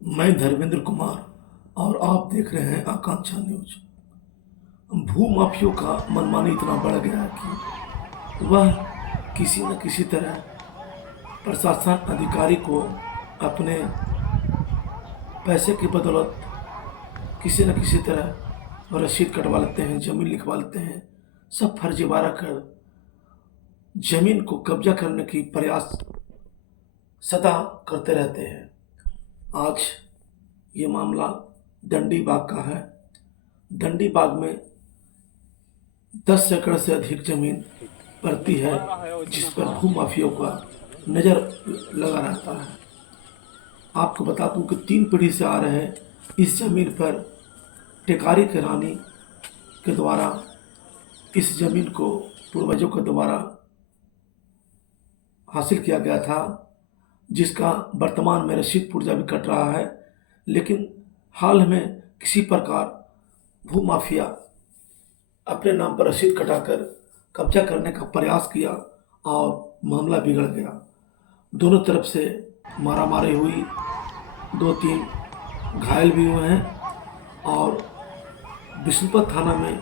मैं धर्मेंद्र कुमार और आप देख रहे हैं आकांक्षा न्यूज। भूमाफियों का मनमानी इतना बढ़ गया है कि वह किसी न किसी तरह प्रशासन अधिकारी को अपने पैसे की बदौलत किसी न किसी तरह रसीद कटवा लेते हैं, जमीन लिखवा लेते हैं। सब फर्जीवाड़ा कर जमीन को कब्जा करने की प्रयास सदा करते रहते हैं। आज ये मामला दंडी बाग का है। दंडी बाग में 10 एकड़ से अधिक जमीन पड़ती है, जिस पर भूमाफियों का नज़र लगा रहता है। आपको बता दूं कि 3 पीढ़ी से आ रहे हैं इस जमीन पर टेकारी के रानी के द्वारा इस जमीन को पूर्वजों के द्वारा हासिल किया गया था, जिसका वर्तमान में रसीद पुर्जा भी कट रहा है। लेकिन हाल में किसी प्रकार भूमाफिया अपने नाम पर रसीद कटाकर कब्जा करने का प्रयास किया और मामला बिगड़ गया। दोनों तरफ से मारामारी हुई, 2-3 घायल भी हुए हैं और बिशनपुर थाना में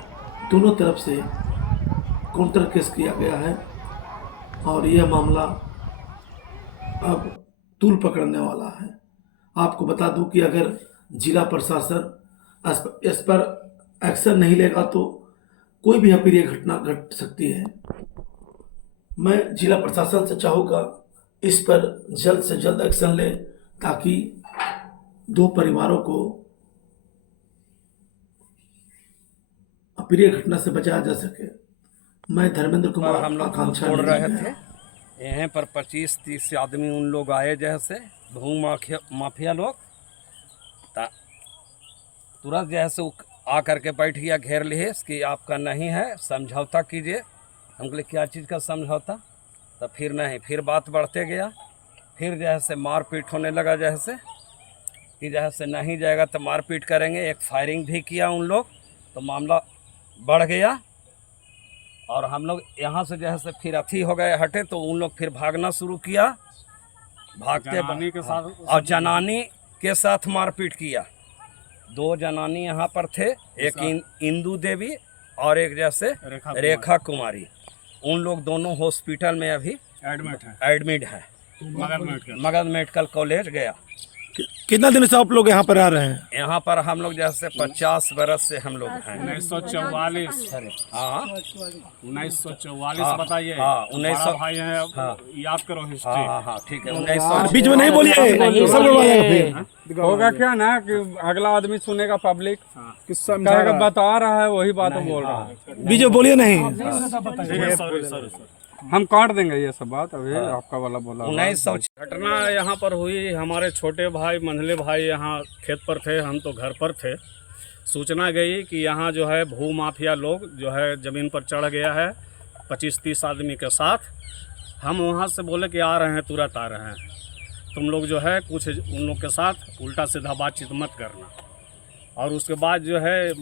दोनों तरफ से काउंटर केस किया गया है और यह मामला अब तूल पकड़ने वाला है। आपको बता दूं कि अगर जिला प्रशासन इस पर एक्शन नहीं लेगा तो कोई भी अप्रिय घटना घट सकती है। मैं जिला प्रशासन से चाहूँगा इस पर जल्द से जल्द एक्शन ले, ताकि 2 परिवारों को अप्रिय घटना से बचाया जा सके। मैं धर्मेंद्र कुमार, हम लोग आकांक्षा छोड़ न्यूज़ रहे में। थे। यहाँ पर 25-30 आदमी उन लोग आए जैसे भू माफिया लोग, तुरंत जैसे आ करके बैठ गया, घेर लिए कि आपका नहीं है, समझौता कीजिए। हम बोले क्या चीज़ का समझौता? तो फिर नहीं, फिर बात बढ़ते गया। फिर जैसे मारपीट होने लगा, जैसे कि जैसे नहीं जाएगा तो मारपीट करेंगे। एक फायरिंग भी किया उन लोग, तो मामला बढ़ गया और हम लोग यहाँ से जैसे फिर अथी हो गए, हटे, तो उन लोग फिर भागना शुरू किया। भागते के साथ और जनानी के साथ मारपीट किया। 2 जनानी यहाँ पर थे, एक इंदू देवी और एक जैसे रेखा कुमारी। उन लोग दोनों हॉस्पिटल में अभी एडमिट है। मगध मेडिकल कॉलेज गया। कितना दिन से आप लोग यहाँ पर आ रहे हैं? यहाँ पर हम लोग जैसे 50 बरस से हम लोग हैं। 1944 हाँ 1944 बताइए। हाँ, 1900 भाई हैं, हाँ। याद करो हाँ हिस्ट्री। हाँ हाँ, ठीक है। 1900 बीच में नहीं बोलिए, सब लोग आएगा फिर। होगा क्या ना कि अगला आदमी सुनेगा, पब्लिक कहेगा बता रहा है वही बात बोल रहा है। बीच में बोलिए नहीं। सॉरी हम काट देंगे ये सब बात। अभी आपका वाला बोला 1900 घटना यहाँ पर हुई। हमारे छोटे भाई मंझले भाई यहाँ खेत पर थे, हम तो घर पर थे। सूचना गई कि यहाँ जो है भू माफिया लोग जो है ज़मीन पर चढ़ गया है 25-30 आदमी के साथ। हम वहाँ से बोले कि आ रहे हैं, तुरंत आ रहे हैं, तुम लोग जो है कुछ उन लोग के साथ उल्टा सीधा बातचीत मत करना। और उसके बाद जो है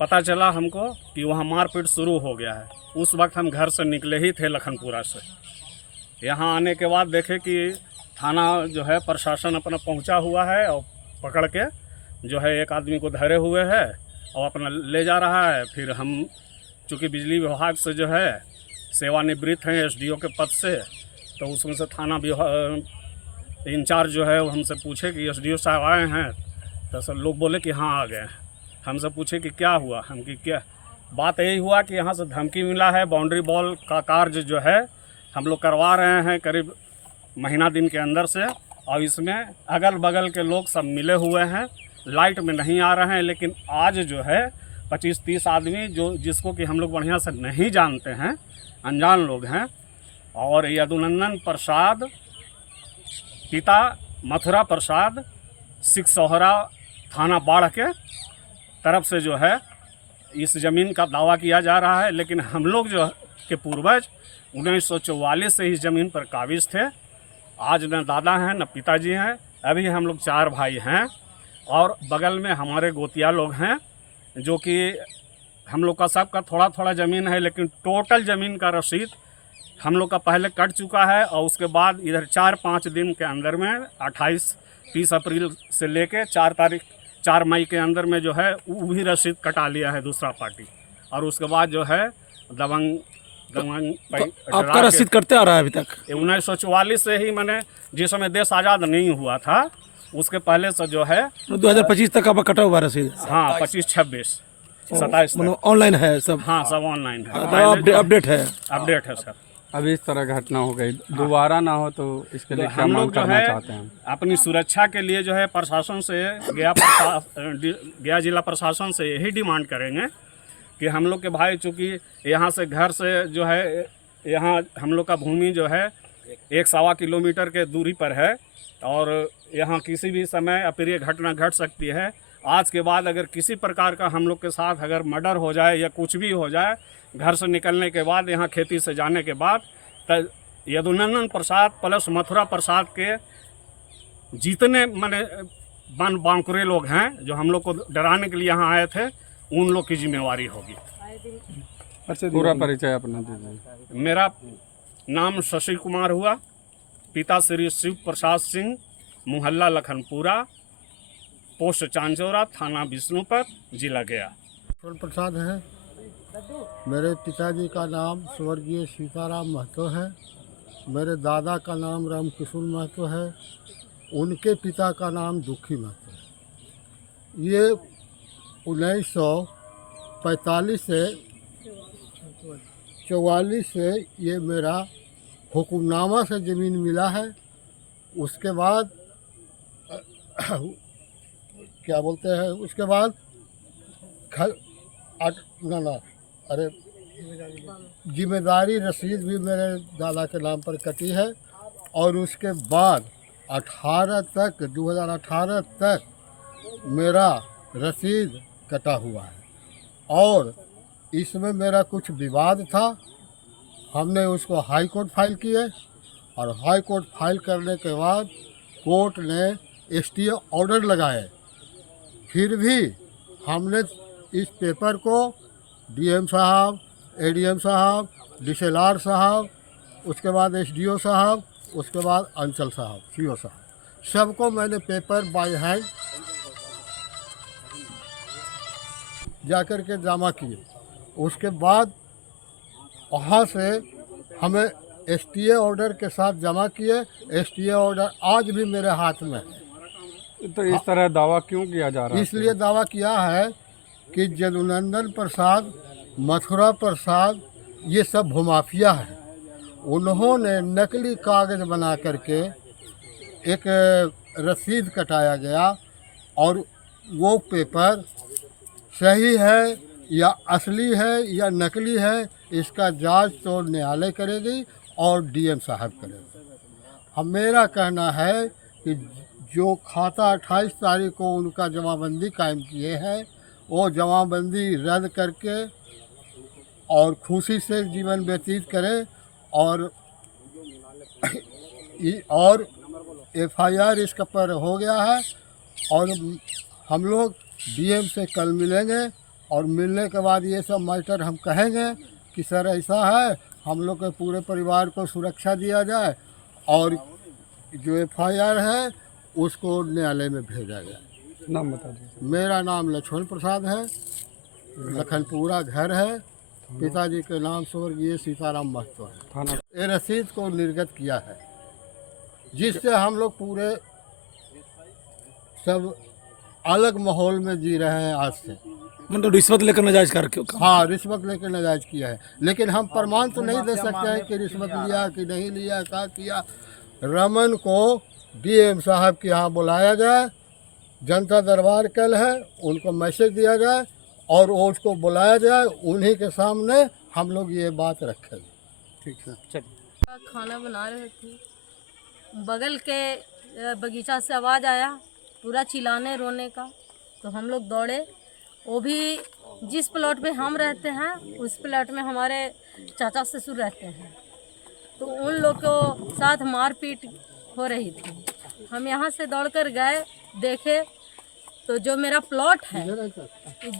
पता चला हमको कि वहाँ मारपीट शुरू हो गया है। उस वक्त हम घर से निकले ही थे लखनपुरा से। यहाँ आने के बाद देखे कि थाना जो है प्रशासन अपना पहुँचा हुआ है और पकड़ के जो है एक आदमी को धरे हुए है और अपना ले जा रहा है। फिर हम चूँकि बिजली विभाग से जो है सेवानिवृत्त हैं एसडीओ के पद से, तो उसमें से थाना इंचार्ज जो है वो हमसे पूछे कि एसडीओ साहब आए हैं? तो सब लोग बोले कि हाँ आ गए। हमसे पूछे कि क्या हुआ? हम कि क्या बात यही हुआ कि यहाँ से धमकी मिला है, बाउंड्री वॉल का कार्य जो है हम लोग करवा रहे हैं करीब महीना दिन के अंदर से, और इसमें अगल बगल के लोग सब मिले हुए हैं, लाइट में नहीं आ रहे हैं। लेकिन आज जो है 25-30 आदमी जिसको कि हम लोग बढ़िया से नहीं जानते हैं, अनजान लोग हैं, और यदुनंदन प्रसाद पिता मथुरा प्रसाद सिकसोहरा थाना बाढ़ के तरफ से जो है इस ज़मीन का दावा किया जा रहा है। लेकिन हम लोग जो के पूर्वज 1944 से इस ज़मीन पर काबिज थे। आज न दादा हैं न पिताजी हैं, अभी हम लोग 4 भाई हैं और बगल में हमारे गोतिया लोग हैं, जो कि हम लोग का सबका थोड़ा थोड़ा ज़मीन है, लेकिन टोटल ज़मीन का रसीद हम लोग का पहले कट चुका है और उसके बाद इधर 4-5 दिन के अंदर में 28-30 अप्रैल से लेके 4 मई के अंदर में जो है वो भी रसीद कटा लिया है दूसरा पार्टी। और उसके बाद जो है दबंग आपका रसीद कटते आ रहा है अभी तक? 1944 से ही मैंने जिस समय देश आज़ाद नहीं हुआ था उसके पहले से जो है 2025 तक आपका कटा हुआ रसीद? हाँ, 25-26 27 ऑनलाइन है सब? हाँ, सब ऑनलाइन है, अपडेट है? अपडेट है सर। अभी इस तरह घटना हो गई, दोबारा ना हो तो इसके लिए क्या हम मांग लोग जो करना है चाहते हैं? अपनी सुरक्षा के लिए जो है प्रशासन से गया जिला प्रशासन से यही डिमांड करेंगे कि हम लोग के भाई चूँकि यहाँ से घर से जो है यहाँ हम लोग का भूमि जो है 1-1.25 किलोमीटर के दूरी पर है और यहाँ किसी भी समय अप्रिय घटना घट सकती है। आज के बाद अगर किसी प्रकार का हम लोग के साथ अगर मर्डर हो जाए या कुछ भी हो जाए घर से निकलने के बाद, यहाँ खेती से जाने के बाद, तो यदुनंदन प्रसाद प्लस मथुरा प्रसाद के जितने माने बांकुरे लोग हैं जो हम लोग को डराने के लिए यहाँ आए थे उन लोग की जिम्मेवारी होगी। अच्छा, पूरा परिचय अपना दीजिए। मेरा नाम शशि कुमार हुआ, पिता श्री शिव प्रसाद सिंह, मोहल्ला लखनपुरा, पोस्ट चांचौरा, थाना विष्णुपत, जिला गया। लक्ष्मण प्रसाद है। मेरे पिताजी का नाम स्वर्गीय सीताराम महतो है। मेरे दादा का नाम रामकिशोर महतो है। उनके पिता का नाम दुखी महतो है। ये 1945 से 44 से ये मेरा हुक्मनामा से ज़मीन मिला है। उसके बाद क्या बोलते हैं, उसके बाद जिम्मेदारी रसीद भी मेरे दादा के नाम पर कटी है। और उसके बाद 2018 तक मेरा रसीद कटा हुआ है। और इसमें मेरा कुछ विवाद था, हमने उसको हाई कोर्ट फाइल किए और हाई कोर्ट फाइल करने के बाद कोर्ट ने STA ऑर्डर लगाए। फिर भी हमने इस पेपर को DM साहब, ADM साहब, DCLR साहब, उसके बाद SDO साहब, उसके बाद अंचल साहब, CO साहब, सबको मैंने पेपर बाय हैंड जाकर के जमा किए। उसके बाद वहाँ से हमें STA ऑर्डर के साथ जमा किए। STA ऑर्डर आज भी मेरे हाथ में है। तो इस तरह दावा क्यों किया जा रहा है? इसलिए दावा किया है कि यदुनंदन प्रसाद, मथुरा प्रसाद ये सब भूमाफिया है। उन्होंने नकली कागज़ बना करके एक रसीद कटाया गया और वो पेपर सही है या असली है या नकली है, इसका जांच तो न्यायालय करेगी और DM साहब करेंगे। मेरा कहना है कि जो खाता 28 तारीख को उनका जमाबंदी कायम किए हैं वो जमाबंदी रद्द करके और खुशी से जीवन व्यतीत करें। और FIR इसका पर हो गया है और हम लोग DM से कल मिलेंगे और मिलने के बाद ये सब मैटर हम कहेंगे कि सर ऐसा है, हम लोग के पूरे परिवार को सुरक्षा दिया जाए और जो FIR है उसको न्यायालय में भेजा जाए। नाम बता दीजिए। मेरा नाम लक्ष्मण प्रसाद है, लखनपुरा घर है। पिताजी के नाम स्वर्गीय सीताराम महतो है। थाना ये रसीद को निर्गत किया है जिससे हम लोग पूरे सब अलग माहौल में जी रहे हैं आज से। मतलब रिश्वत लेकर नाजायज कर क्यों? हाँ, रिश्वत लेकर नाजायज किया है, लेकिन हम प्रमाण तो नहीं दे सकते हैं कि रिश्वत लिया कि नहीं लिया, क्या किया। रमन को DM साहब के यहाँ बुलाया जाए, जनता दरबार कल है, उनको मैसेज दिया जाए और उसको बुलाया जाए, उन्हीं के सामने हम लोग ये बात रखेंगे। ठीक है, चलिए। खाना बना रहे थे, बगल के बगीचा से आवाज़ आया पूरा चिल्लाने रोने का, तो हम लोग दौड़े। वो भी जिस प्लॉट पे हम रहते हैं उस प्लॉट में हमारे चाचा ससुर रहते हैं, तो उन लोग को साथ मारपीट हो रही थी। हम यहाँ से दौड़कर गए, देखे तो जो मेरा प्लॉट है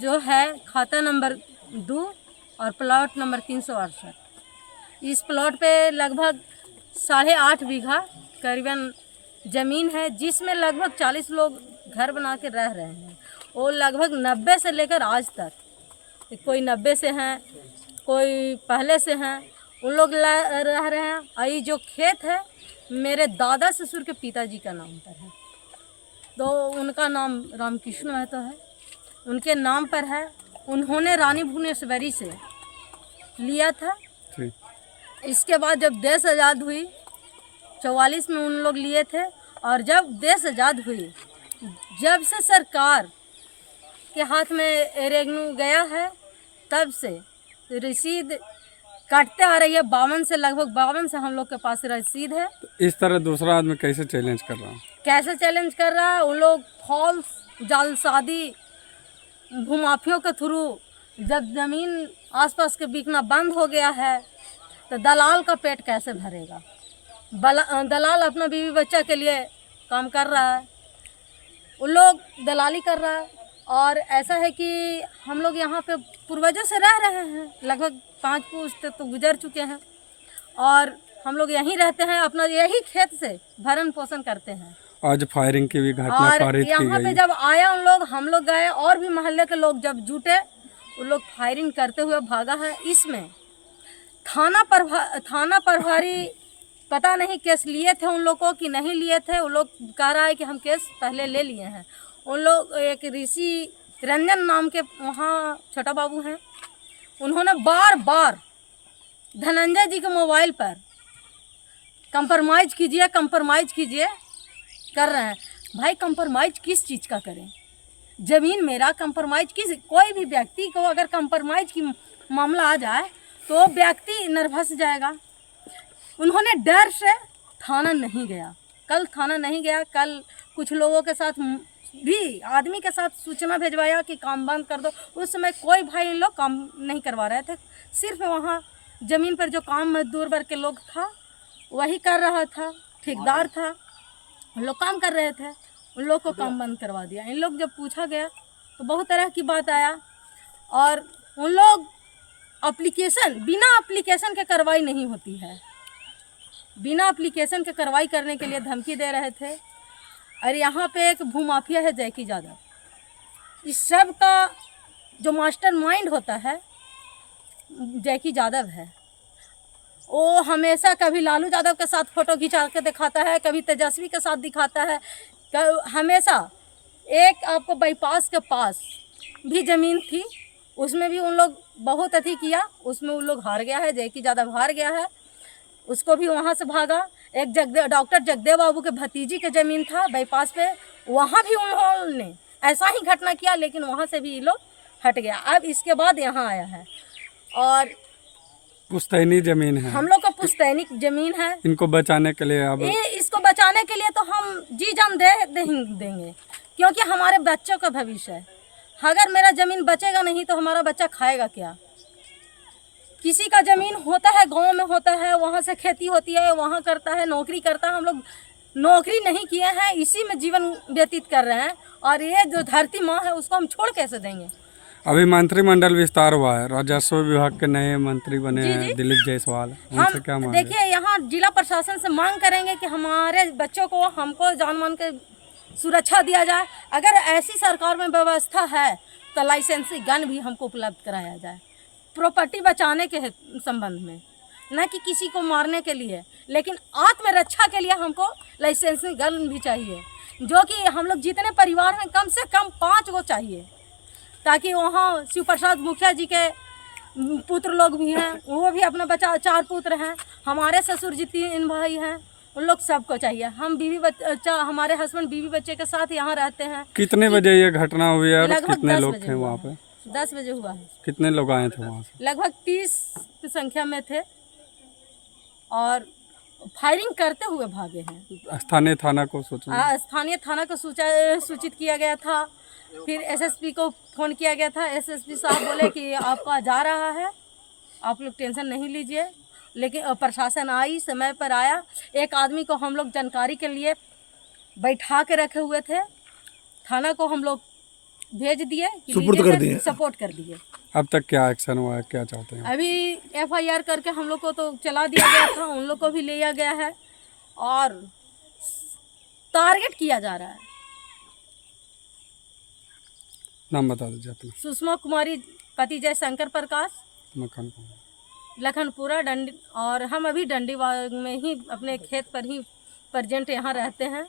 जो है खाता नंबर 2 और प्लॉट नंबर 368, इस प्लॉट पे लगभग 8.5 बीघा करीबन ज़मीन है, जिसमें लगभग 40 लोग घर बना के रह रहे हैं। वो लगभग 90 से लेकर आज तक, कोई 90 से हैं, कोई पहले से हैं, उन लोग रह रहे हैं। और ये जो खेत है मेरे दादा ससुर के पिताजी का नाम पर है, तो उनका नाम रामकृष्ण महतो है, उनके नाम पर है। उन्होंने रानी भुवनेश्वरी से लिया था। इसके बाद जब देश आज़ाद हुई 44 में उन लोग लिए थे, और जब देश आज़ाद हुई, जब से सरकार के हाथ में रेगनू गया है, तब से रसीद काटते आ रही है। 52 से लगभग 52 से हम लोग के पास रसीद है। इस तरह दूसरा आदमी कैसे चैलेंज कर रहा है? कैसे चैलेंज कर रहा है? वो लोग फॉल्स जालसादी भूमाफियों के थ्रू, जब ज़मीन आसपास के बिकना बंद हो गया है तो दलाल का पेट कैसे भरेगा? दलाल अपना बीवी बच्चा के लिए काम कर रहा है, वो लोग दलाली कर रहा है। और ऐसा है कि हम लोग यहाँ पे पूर्वजों से रह रहे हैं, लगभग 5 पुश्त तो गुजर चुके हैं, और हम लोग यहीं रहते हैं, अपना यही खेत से भरण पोषण करते हैं। आज फायरिंग की भी घटना और पारित की यहाँ पे गई। जब आया उन लोग, हम लोग गए, और भी मोहल्ले के लोग जब जुटे, उन लोग फायरिंग करते हुए भागा है। इसमें थाना प्रभारी पता नहीं केस लिए थे उन लोग को कि नहीं लिए थे। उन लोग कह रहा है कि हम केस पहले ले लिए हैं। उन लोग एक ऋषि रंजन नाम के वहाँ छोटा बाबू हैं, उन्होंने बार बार धनंजय जी के मोबाइल पर कंप्रोमाइज़ कीजिए कर रहे हैं। भाई कंप्रोमाइज़ किस चीज़ का करें? ज़मीन मेरा, कंप्रोमाइज़ किस? कोई भी व्यक्ति को अगर कंप्रोमाइज़ की मामला आ जाए तो व्यक्ति नर्वस जाएगा। उन्होंने डर से थाना नहीं गया। कल कुछ लोगों के साथ भी आदमी के साथ सूचना भेजवाया कि काम बंद कर दो। उस समय कोई भाई इन लोग काम नहीं करवा रहे थे, सिर्फ वहाँ ज़मीन पर जो काम मजदूर वर्ग के लोग था वही कर रहा था, ठेकेदार था, उन लोग काम कर रहे थे, उन लोग को काम बंद करवा दिया। इन लोग जब पूछा गया तो बहुत तरह की बात आया, और उन लोग बिना एप्लीकेशन के कार्रवाई नहीं होती है, बिना एप्लीकेशन के कार्रवाई करने के लिए धमकी दे रहे थे। और यहाँ पे एक भूमाफिया है जैकी यादव, इस सब का जो मास्टरमाइंड होता है जैकी यादव है। वो हमेशा कभी लालू यादव के साथ फ़ोटो खिंचा के दिखाता है, कभी तेजस्वी के साथ दिखाता है। हमेशा एक आपको बाईपास के पास भी ज़मीन थी, उसमें भी उन लोग बहुत अति किया, उसमें उन लोग हार गया है, जैकी यादव हार गया है, उसको भी वहाँ से भागा। एक डॉक्टर जगदेव बाबू के भतीजी के ज़मीन था बाईपास पे, वहाँ भी उन्होंने ऐसा ही घटना किया, लेकिन वहाँ से भी ये लोग हट गया। अब इसके बाद यहाँ आया है, और पुश्तैनी जमीन है, हम लोग का पुश्तैनी जमीन है। इनको बचाने के लिए अब इसको बचाने के लिए तो हम जी जान देंगे, क्योंकि हमारे बच्चों का भविष्य है। अगर मेरा ज़मीन बचेगा नहीं तो हमारा बच्चा खाएगा क्या? किसी का ज़मीन होता है, गांव में होता है, वहाँ से खेती होती है, वहाँ करता है, नौकरी करता है। हम लोग नौकरी नहीं किए हैं, इसी में जीवन व्यतीत कर रहे हैं, और ये जो धरती माँ है उसको हम छोड़ कैसे देंगे? अभी मंत्रिमंडल विस्तार हुआ है, राजस्व विभाग के नए मंत्री बने हैं दिलीप जायसवाल, उनसे क्या मांग? देखिए, यहाँ जिला प्रशासन से मांग करेंगे कि हमारे बच्चों को, हमको जान मान के सुरक्षा दिया जाए। अगर ऐसी सरकार में व्यवस्था है तो लाइसेंसी गन भी हमको उपलब्ध कराया जाए, प्रॉपर्टी बचाने के संबंध में, न कि किसी को मारने के लिए, लेकिन आत्मरक्षा के लिए हमको लाइसेंसी गन भी चाहिए, जो कि हम लोग जितने परिवार हैं कम से कम 5 गो चाहिए, ताकि वहाँ शिव प्रसाद मुखिया जी के पुत्र लोग भी हैं, वो भी अपना बच्चा, 4 पुत्र हैं, हमारे ससुर जी 3 भाई हैं, उन लोग सबको चाहिए। हम बीवी बच्चा, हमारे हस्बैंड बीवी बच्चे के साथ यहाँ रहते हैं। कितने बजे ये घटना हुई है और लगभग कितने 10 लोग बजे थे हुआ वहाँ है। पे? 10 बजे हुआ है। कितने लोग आए थे वहाँ से? लगभग 30 की संख्या में थे, और फायरिंग करते हुए भागे हैं। स्थानीय थाना को स्थानीय थाना को सूचित किया गया था, फिर एसएसपी को फ़ोन किया गया था। एसएसपी साहब बोले कि आपका जा रहा है, आप लोग टेंशन नहीं लीजिए। लेकिन प्रशासन आई, समय पर आया। एक आदमी को हम लोग जानकारी के लिए बैठा के रखे हुए थे, थाना को हम लोग भेज दिए, सुपुर्द कर दिए, सपोर्ट कर दिए। अब तक क्या एक्शन हुआ है, क्या चाहते हैं? अभी FIR करके हम लोग को तो चला दिया गया था, उन लोग को भी लिया गया है और टारगेट किया जा रहा है। नाम बता दीजिए अपना। सुषमा कुमारी, पति जय शंकर प्रकाश, मकान कौन? लखनपुरा डंडी, और हम अभी डंडीबाग में ही अपने खेत पर ही प्रेजेंट यहाँ रहते हैं।